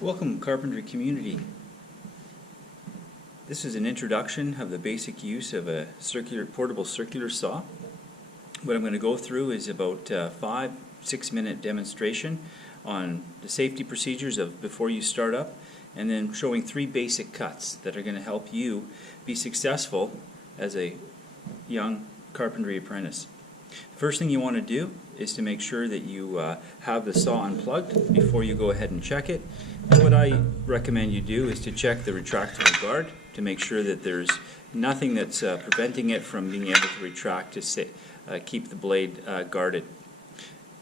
Welcome, carpentry community. This is an introduction of the basic use of a portable circular saw. What I'm going to go through is about 5-6 minute demonstration on the safety procedures of before you start up, and then showing 3 basic cuts that are going to help you be successful as a young carpentry apprentice. First thing you want to do is to make sure that you have the saw unplugged before you go ahead and check it. And what I recommend you do is to check the retractable guard to make sure that there's nothing that's preventing it from being able to retract to keep the blade guarded.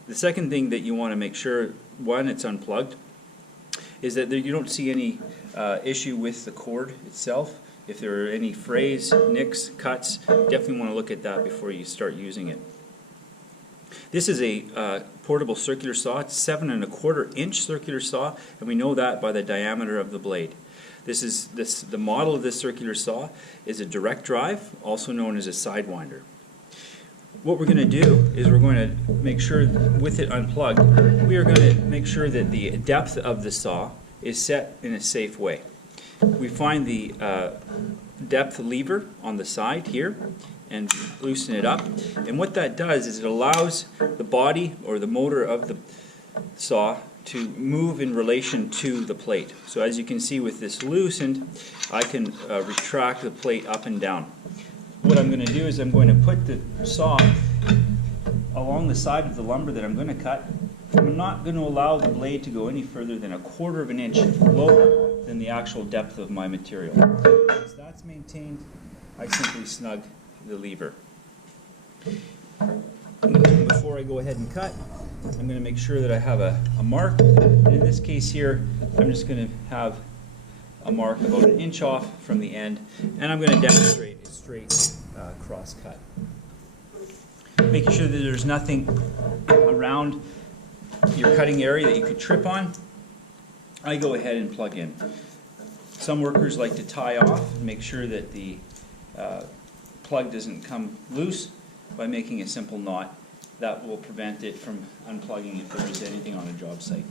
The second thing that you want to make sure, one, it's unplugged, is that you don't see any issue with the cord itself. If there are any frays, nicks, cuts, definitely want to look at that before you start using it. This is a portable circular saw. It's 7¼ inch circular saw, and we know that by the diameter of the blade. The model of this circular saw is a direct drive, also known as a sidewinder. What we're going to do is we're going to make sure, with it unplugged, we are going to make sure that the depth of the saw is set in a safe way. We find the depth lever on the side here and loosen it up, and what that does is it allows the body or the motor of the saw to move in relation to the plate. So as you can see, with this loosened, I can retract the plate up and down. What I'm going to do is I'm going to put the saw along the side of the lumber that I'm going to cut. I'm not going to allow the blade to go any further than 1/4 inch lower than the actual depth of my material. Once that's maintained, I simply snug the lever. Before I go ahead and cut, I'm going to make sure that I have a mark. And in this case here, I'm just going to have a mark about 1 inch off from the end, and I'm going to demonstrate a straight cross cut. Making sure that there's nothing around your cutting area that you could trip on, I go ahead and plug in. Some workers like to tie off and make sure that the plug doesn't come loose by making a simple knot. That will prevent it from unplugging if there is anything on a job site.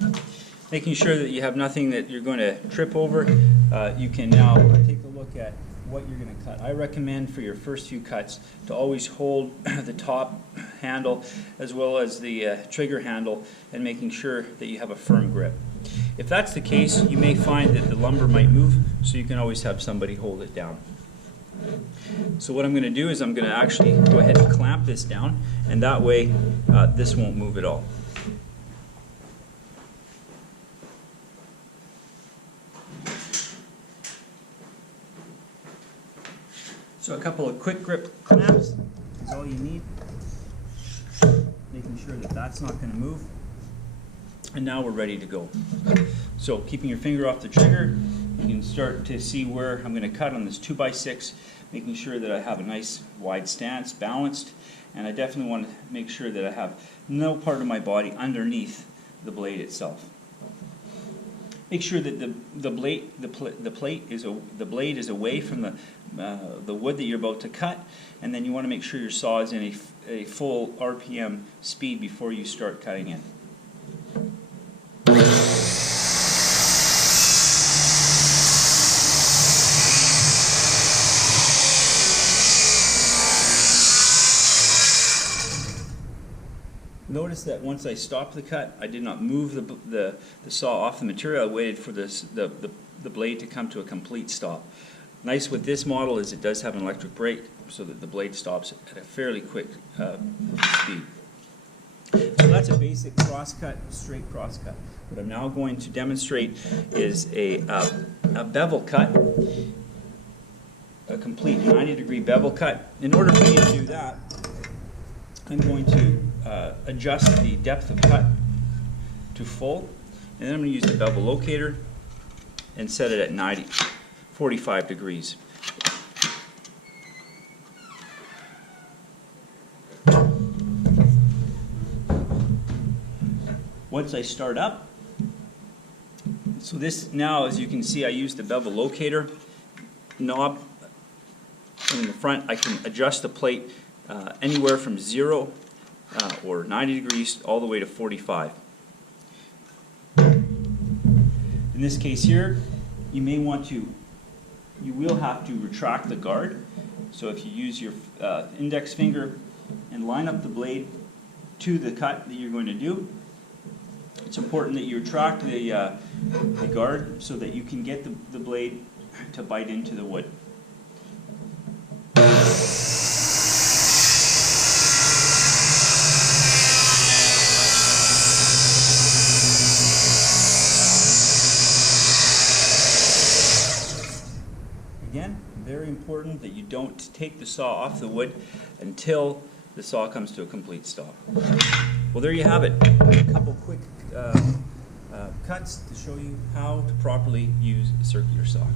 Making sure that you have nothing that you're going to trip over, you can now take a look at what you're going to cut. I recommend for your first few cuts to always hold the top handle as well as the trigger handle, and making sure that you have a firm grip. If that's the case, you may find that the lumber might move, so you can always have somebody hold it down. So what I'm going to do is I'm going to actually go ahead and clamp this down, and that way this won't move at all. So a couple of quick grip clamps is all you need, making sure that that's not going to move. And now we're ready to go. So keeping your finger off the trigger, you can start to see where I'm going to cut on this 2x6, making sure that I have a nice wide stance, balanced, and I definitely want to make sure that I have no part of my body underneath the blade itself. Make sure that the blade is away from the wood that you're about to cut, and then you want to make sure your saw is in a full RPM speed before you start cutting in. Notice that once I stopped the cut, I did not move the saw off the material. I waited for the blade to come to a complete stop. Nice with this model is it does have an electric brake, so that the blade stops at a fairly quick speed. So that's a basic crosscut, straight crosscut. What I'm now going to demonstrate is a bevel cut, a complete 90-degree bevel cut. In order for me to do that, I'm going to adjust the depth of cut to full, and then I'm going to use the bevel locator and set it at 45 degrees. Once I start up, so this now, as you can see, I use the bevel locator knob in the front. I can adjust the plate anywhere from 0 or 90 degrees all the way to 45. In this case here, you will have to retract the guard. So if you use your index finger and line up the blade to the cut that you're going to do, it's important that you retract the guard so that you can get the blade to bite into the wood. Again, very important that you don't take the saw off the wood until the saw comes to a complete stop. Well, there you have it. A couple quick cuts to show you how to properly use a circular saw.